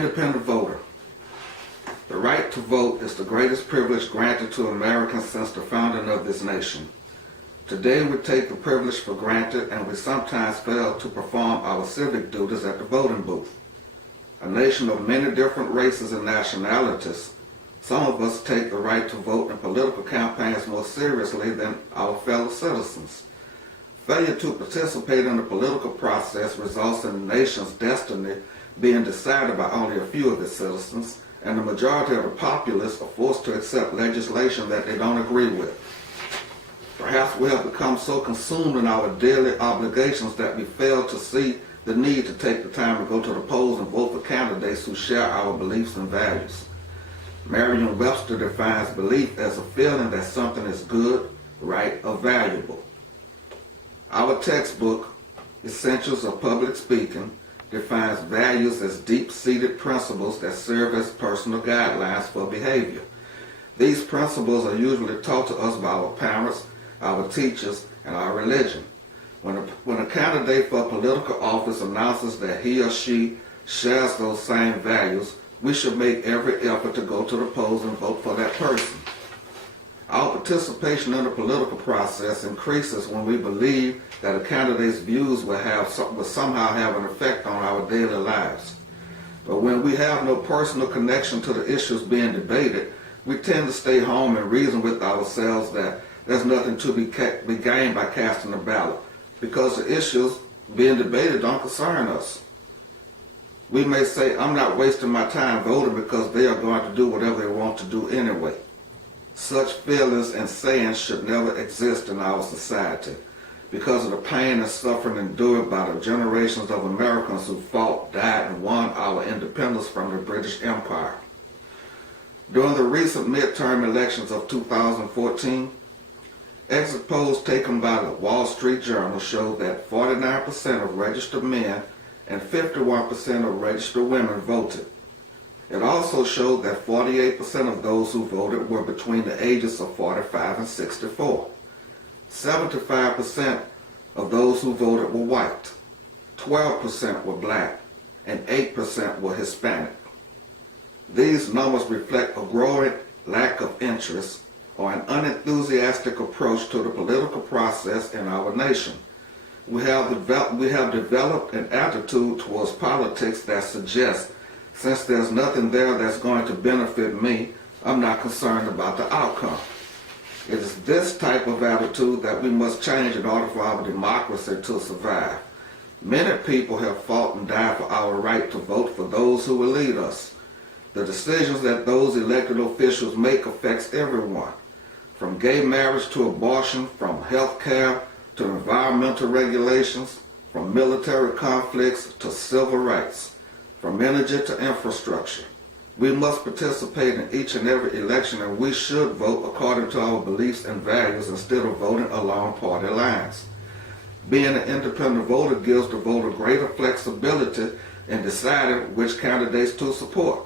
Independent voter. The right to vote is the greatest privilege granted to Americans since the founding of this nation. Today we take the privilege for granted, and we sometimes fail to perform our civic duties at the voting booth. A nation of many different races and nationalities, some of us take the right to vote in political campaigns more seriously than our fellow citizens. Failure to participate in the political process results in the nation's destiny being decided by only a few of its citizens, and the majority of the populace are forced to accept legislation that they don't agree with. Perhaps we have become so consumed in our daily obligations that we fail to see the need to take the time to go to the polls and vote for candidates who share our beliefs and values. Merriam-Webster defines belief as a feeling that something is good, right, or valuable. Our textbook, Essentials of Public Speaking, defines values as deep-seated principles that serve as personal guidelines for behavior. These principles are usually taught to us by our parents, our teachers, and our religion. When a candidate for a political office announces that he or she shares those same values, we should make every effort to go to the polls and vote for that person. Our participation in the political process increases when we believe that a candidate's views will somehow have an effect on our daily lives. But when we have no personal connection to the issues being debated, we tend to stay home and reason with ourselves that there's nothing to be gained by casting a ballot, because the issues being debated don't concern us. We may say, I'm not wasting my time voting because they are going to do whatever they want to do anyway. Such feelings and sayings should never exist in our society because of the pain and suffering endured by the generations of Americans who fought, died, and won our independence from the British Empire. During the recent midterm elections of 2014, exit polls taken by the Wall Street Journal showed that 49% of registered men and 51% of registered women voted. It also showed that 48% of those who voted were between the ages of 45 and 64. 75% of those who voted were white, 12% were black, and 8% were Hispanic. These numbers reflect a growing lack of interest or an unenthusiastic approach to the political process in our nation. We have developed an attitude towards politics that suggests, since there's nothing there that's going to benefit me, I'm not concerned about the outcome. It is this type of attitude that we must change in order for our democracy to survive. Many people have fought and died for our right to vote for those who will lead us. The decisions that those elected officials make affects everyone, from gay marriage to abortion, from health care to environmental regulations, from military conflicts to civil rights, from energy to infrastructure. We must participate in each and every election, and we should vote according to our beliefs and values instead of voting along party lines. Being an independent voter gives the voter greater flexibility in deciding which candidates to support.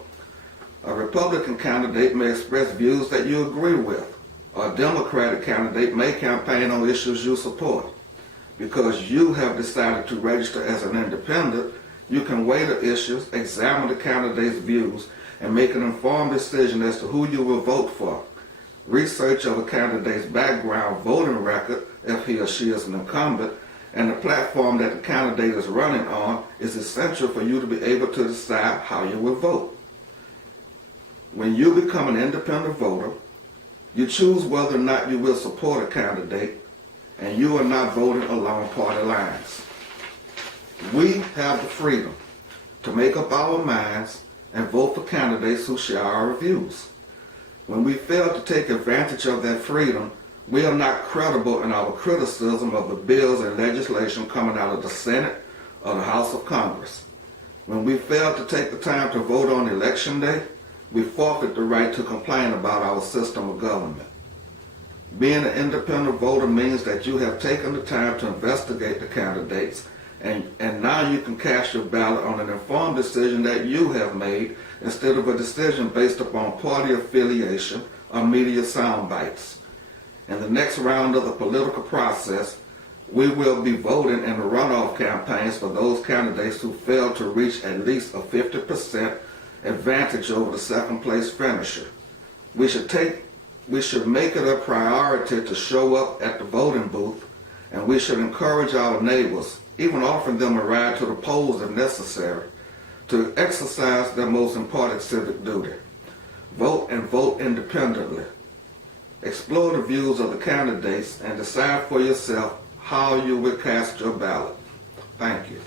A Republican candidate may express views that you agree with. A Democratic candidate may campaign on issues you support. Because you have decided to register as an independent, you can weigh the issues, examine the candidate's views, and make an informed decision as to who you will vote for. Research of a candidate's background, voting record, if he or she is an incumbent, and the platform that the candidate is running on is essential for you to be able to decide how you will vote. When you become an independent voter, you choose whether or not you will support a candidate, and you are not voting along party lines. We have the freedom to make up our minds and vote for candidates who share our views. When we fail to take advantage of that freedom, we are not credible in our criticism of the bills and legislation coming out of the Senate or the House of Congress. When we fail to take the time to vote on Election Day, we forfeit the right to complain about our system of government. Being an independent voter means that you have taken the time to investigate the candidates, and now you can cast your ballot on an informed decision that you have made instead of a decision based upon party affiliation or media sound bites. In the next round of the political process, we will be voting in the runoff campaigns for those candidates who fail to reach at least a 50% advantage over the second place finisher. We should make it a priority to show up at the voting booth, and we should encourage our neighbors, even offering them a ride to the polls if necessary, to exercise their most important civic duty. Vote and vote independently. Explore the views of the candidates and decide for yourself how you will cast your ballot. Thank you.